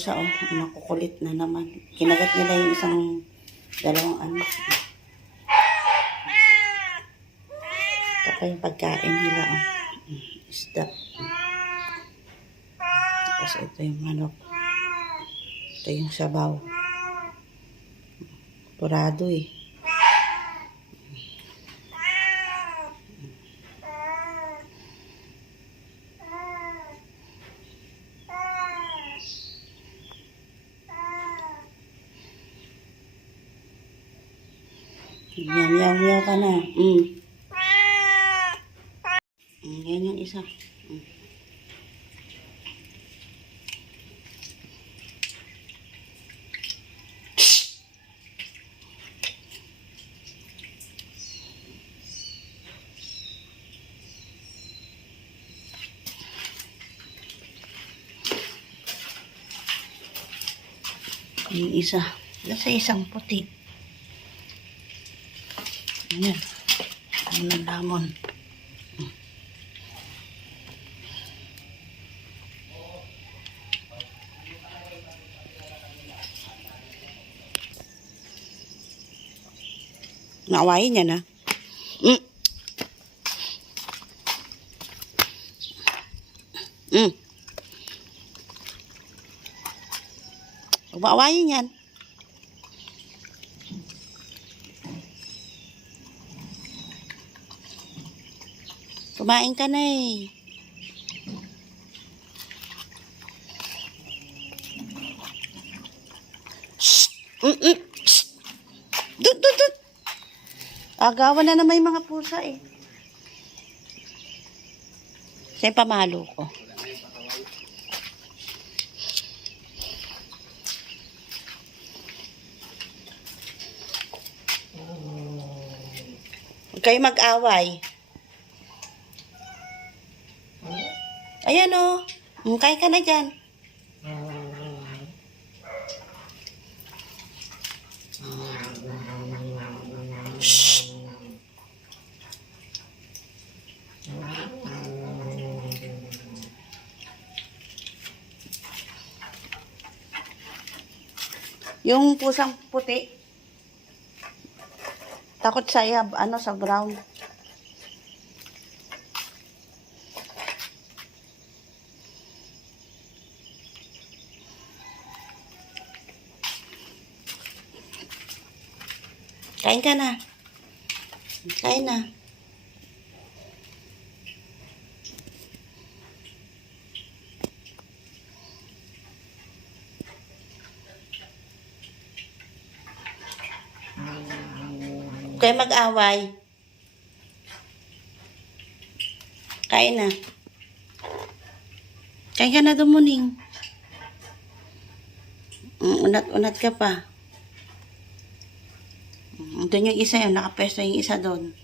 pusa, oh. Nakukulit na naman. Kinagat nila yung isang dalawang ano. Ito pa yung pagkain nila, oh. Isda. Tapos ito yung manok. Ito yung sabaw. Purado eh. Meow, meow, meow ka na. Mm. Mm, yan yung isa. Mm. Yung isa. Nasa isang puti. Ayan. Ayan ang lamon. Naawayin niya na. Mm. Mm. Huwag maawayin yan. Kumain ka na eh. Mm-mm. Shh! Dut, dut, dut! Agawan na naman yung mga pusa eh. Yung pamalo ko. Huwag kayo mag-away. Ayan o. Oh. Ka na dyan. Shh. Yung pusang puti. Takot saya, ano, sa brown. Kain ka na. Kain na. Kayo mag-away. Kain na. Kain ka na dumuning. Mm, Unat-unat ka pa. Doon yung isa yun. Nakapesto yung isa doon.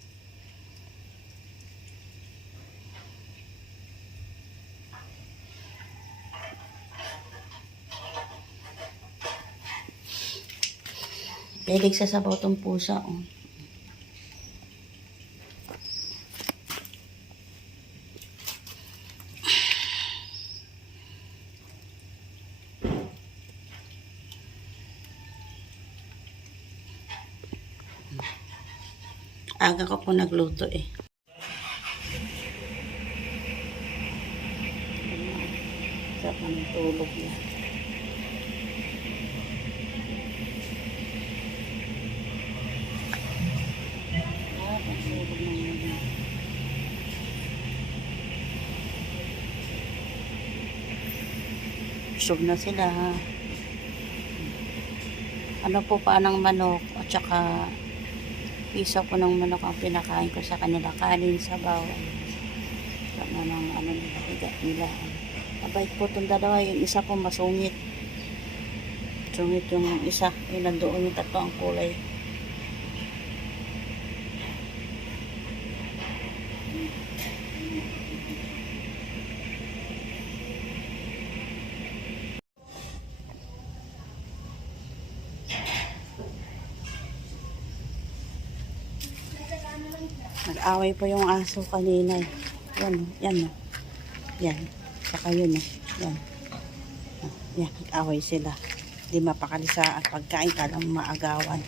Pilig sa sabaw tong pusa. Oh. Aga ko po nagluto eh. Sarap ng tulog niya. Ah, ang tulog ng mga. Busog na sila. Ano po pa ng manok at saka Pisa po ng manok ang pinakain ko sa kanila. Kanin, sabaw. Sama ng ano nila, higa nila. Mabait po itong dalawa. Yung isa po masungit. Sungit yung isa. Yung nandoon yung tatlo ang kulay. Nag-away po yung aso kanina. eh. Yan, yan. oh. Yan. Saka yun. oh. Yan. Ah, Yan, nag-away sila. Hindi mapakalisa at pagkain ka lang maagawan.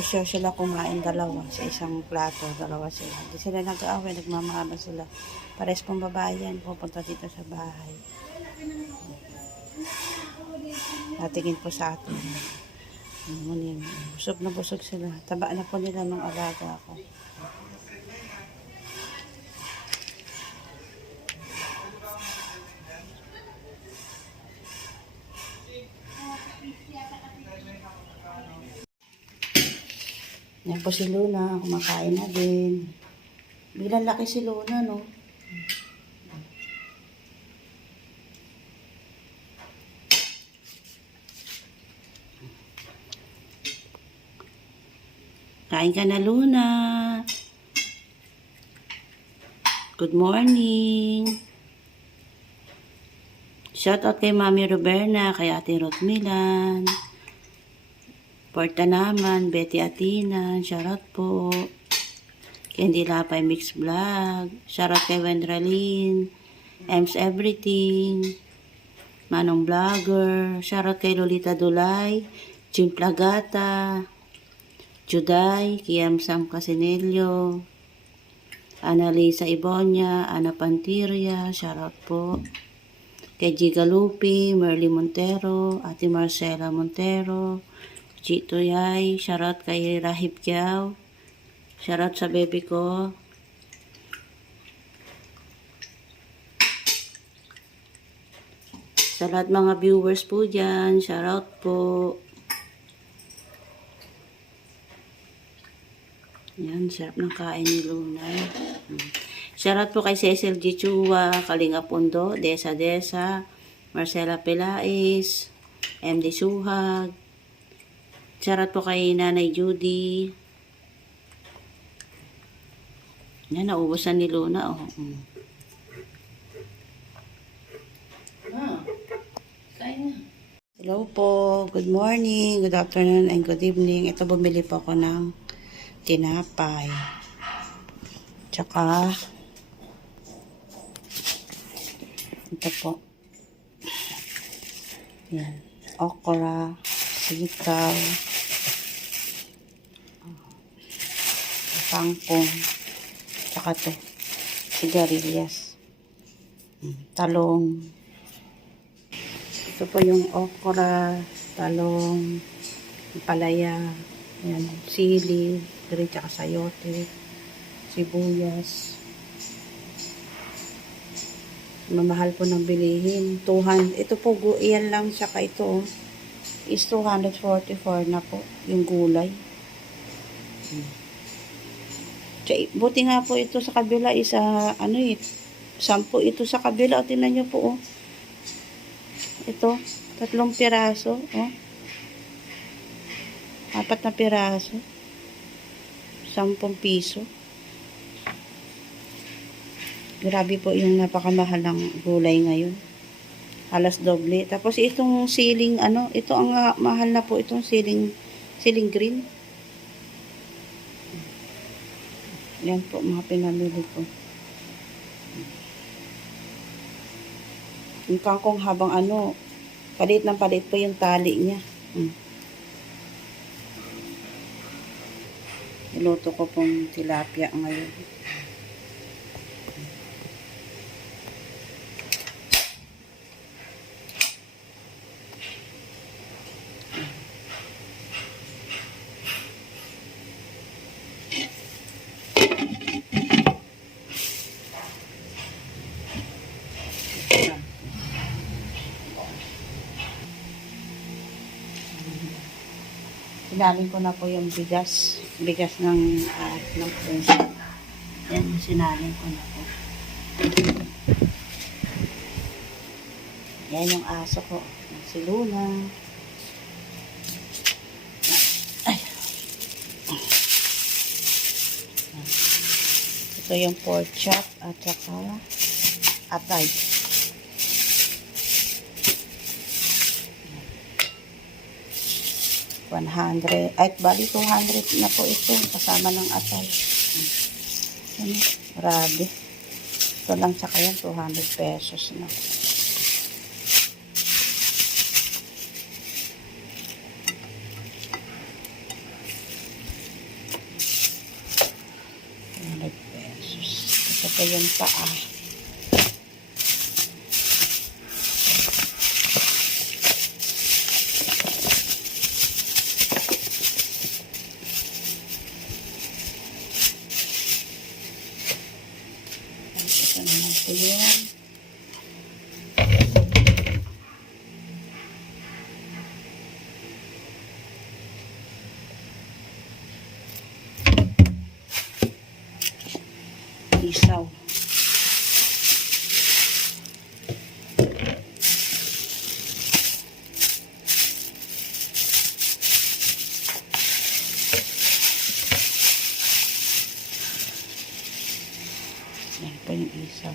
Siya sila kumain dalawa sa isang plato, dalawa sila. Hindi sila nag-aaway, nagmamahaba sila. Pares pong babae yan, pupunta dito sa bahay. Natingin po sa atin. Munin. Busog na busog sila. Taba na po nila nung alaga ako. Yan po si Luna, kumakain na din. Bilang laki si Luna, no? Kain ka na, Luna. Good morning. Shout out kay Mami Roberna, kay Ate Ruth Milan. Porta naman, Betty Atina, shoutout po. Candy Lapay Mix Vlog, shoutout kay Wendralin, Ems Everything, Manong Vlogger, shoutout kay Lolita Dulay, Jim Plagata, Juday, Kiam Sam Casinelio, Annalisa Ibonya, Ana Pantiria, shoutout po. Kay Giga Lupi, Merly Montero, Ate Marcela Montero, Chito Yay, shoutout kay Rahib Kiao, shoutout sa baby ko. Sa lahat mga viewers po dyan, shoutout po. Yan, sarap ng kain ni Luna. Shoutout po kay Cecil G. Chua, Kalinga Pundo, Desa Desa, Marcela Pelais, MD Suhag, Shoutout po kay Nanay Judy. Yan, naubusan ni Luna. Oh. Mm. Hello po. Good morning, good afternoon, and good evening. Ito, bumili po ako ng tinapay. Tsaka, ito po. Yan. Okra, sitaw, pangpong, tsaka to, sigarilyas, Mm, talong. Ito po yung okra, talong, palaya, yan, sili, green tsaka sayote, sibuyas. Mamahal po ng bilihin. 200, ito po, iyan lang tsaka ito, oh, is 244 na po, yung gulay. Tsaka, buti nga po ito sa kabila isa ano eh sampu ito sa kabila o tingnan nyo po oh. Ito, tatlong piraso oh. Apat na piraso. Sampung piso. Grabe po yung napakamahal ng gulay ngayon. Alas doble. Tapos itong siling ano, ito ang ah, mahal na po itong siling siling green. Yan po mga pinamili ko. Yung kangkong habang ano, palit ng palit po yung tali niya. Mm. Niluto ko pong tilapia ngayon. Sinalin ko na po yung bigas. Bigas ng, uh, ng puso. Yan, sinalin ko na po. Yan yung aso ko. Si Luna. Ay. Ito yung pork chop at saka atay. One hundred, ay bali 200 na po ito kasama ng atay. Ano, grabe. Ito lang tsaka yan, 200 pesos na. Pesos. Ito pa yung paa. Ay, Ito naman po yun. Isaw. Yan po yung isaw.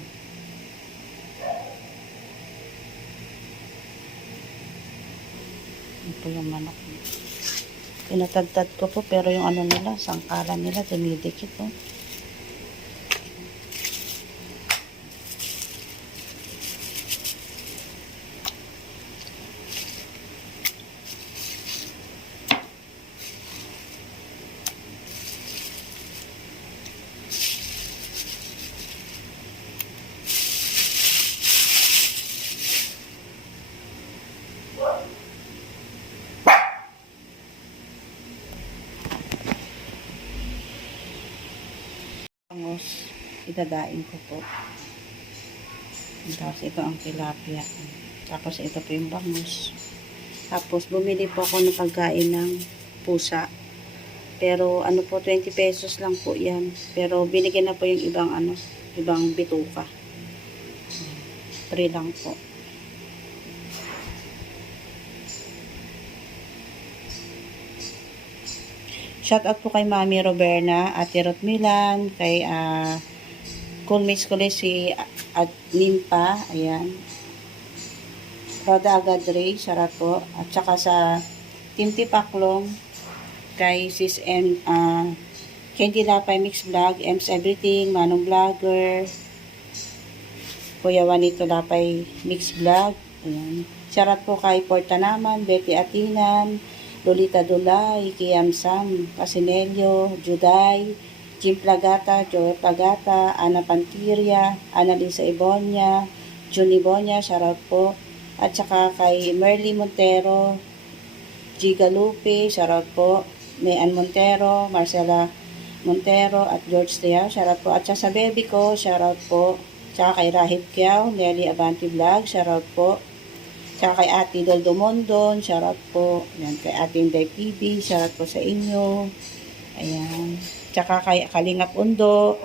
Yan po yung manok. Pinatagtad ko po pero yung ano nila, sangkalan nila, dumidikit po. Pangos, idadaing ko po. Tapos ito ang tilapia. Tapos ito po yung bangus. Tapos bumili po ako ng pagkain ng pusa. Pero ano po, 20 pesos lang po yan. Pero binigyan na po yung ibang ano, ibang bituka. Free lang po. Shout out po kay Mami Roberna, Ate Ruth Milan, kay ah Cool Miss ko si at Nimpa, ayan. Roda Agadre, sarap po. At saka sa Team Tipaklong, kay Sis M, ah Candy Lapay Mix Vlog, M's Everything, Manong Vlogger, Kuya Juanito Lapay Mix Vlog, ayan. Shoutout po kay Porta naman, Betty Atinan, Lolita Dulay, Kiam Sam, Casinelio, Juday, Jim Plagata, Joe Plagata, Ana Pantiria, Annalisa Ibonia, June Ibonia, shoutout po. At saka kay Merly Montero, G. Galupi, shoutout po. Mayan Montero, Marcela Montero, at George Tia, shoutout po. At saka sa baby ko, shoutout po. Tsaka kay Rahib Kiao, Nelly Abanti Vlog, shoutout po. Tsaka kay Ate Doldo Mondon, shoutout po. Yan, kay Ate Inday PB, shoutout po sa inyo. Ayan. Tsaka kay Kalingap Undo,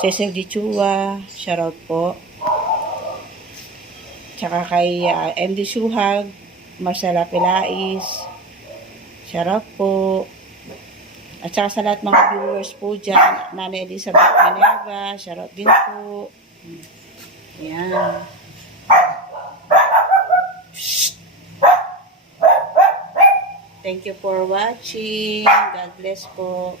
Cecil Dichua, shoutout po. Tsaka kay ah, MD Suhag, Marcela Pilais, shoutout po. At saka sa lahat mga viewers po dyan, Nanay Elizabeth Minerva, shoutout din po. Ayan. Thank you for watching. God bless po.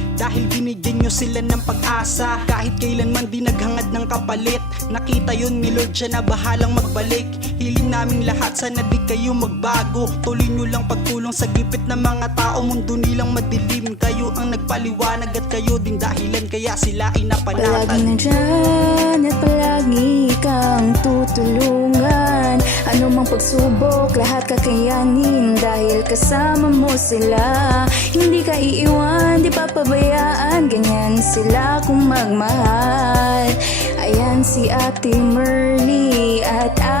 Dahil binigyan nyo sila ng pag-asa. Kahit kailanman di naghangad ng kapalit. Nakita yun ni Lord siya na bahalang magbalik. Hiling naming lahat sana di kayo magbago. Tuloy nyo lang pagtulong sa gipit ng mga tao. Mundo nilang madilim. Kayo ang nagpaliwanag at kayo din dahilan. Kaya sila ay Palaging napanatan nandyan at palagi kang tutulungan Ano mang pagsubok, lahat kakayanin Dahil kasama mo sila. Hindi ka iiwan, di papabayaan Ganyan sila kung magmahal. Ayan si Ate Merly at Ate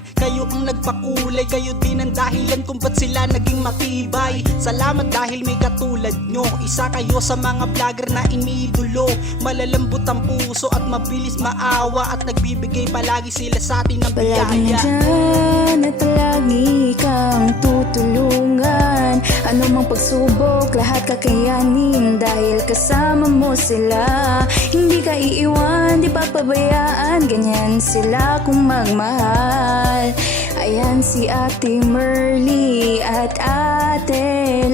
kayo ang nagpakulay. Kayo din ang dahilan kung ba't sila naging matibay. Salamat dahil may katulad nyo. Isa kayo sa mga vlogger na iniidolo Malalambot ang puso at mabilis maawa At nagbibigay palagi sila sa atin ng Palagi biyaya nandyan at palagi kang tutulungan Ano mang pagsubok, lahat kakayanin Dahil kasama mo sila. Hindi ka iiwan, di papabayaan Ganyan sila kung magmahal. Ayan si Ate Merly at Ate